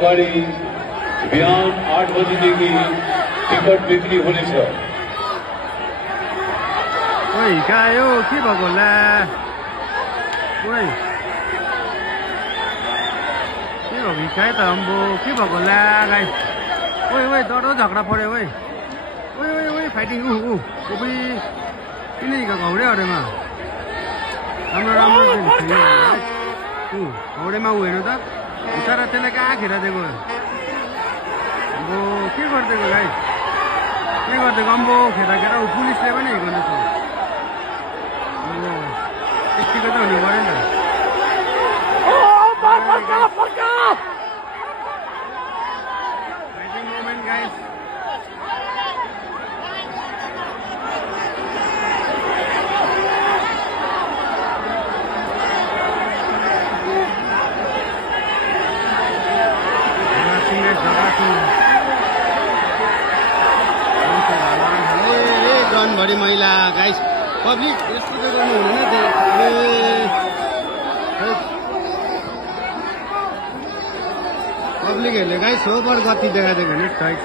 बिहान 8 बजेदेखि टिकट बिक्री हुनेछ। ओइ गायो के भएको होला? ओइ के हो भिखायो त अम्बो के भएको होला गाई? ओइ ओइ डरो झगडा पर्यो ओइ ओइ ओइ ओइ फाइटिङ ओइ किन हिँडेको हौडे हौडेमा राम्रो राम्रो हौडेमा ऊ हेर्नु त बिचरा त्यसले कहाँ खेराइदिएको अम्बो के गरिदिएको गाई के गरिदिएको अम्बो खेरा खेरा ऊ पुलिसले पनि हिँड्नु छ अम्बो यतिको त हुनु पऱ्यो नि फाइटिङ मोमेन्ट गाइस भरि महिला गाइस पब्लिक यस्तो चाहिँ गर्नु हुँदैन पब्लिकहरूले गाइस ओभर गति देखाइदिएको नि गाइस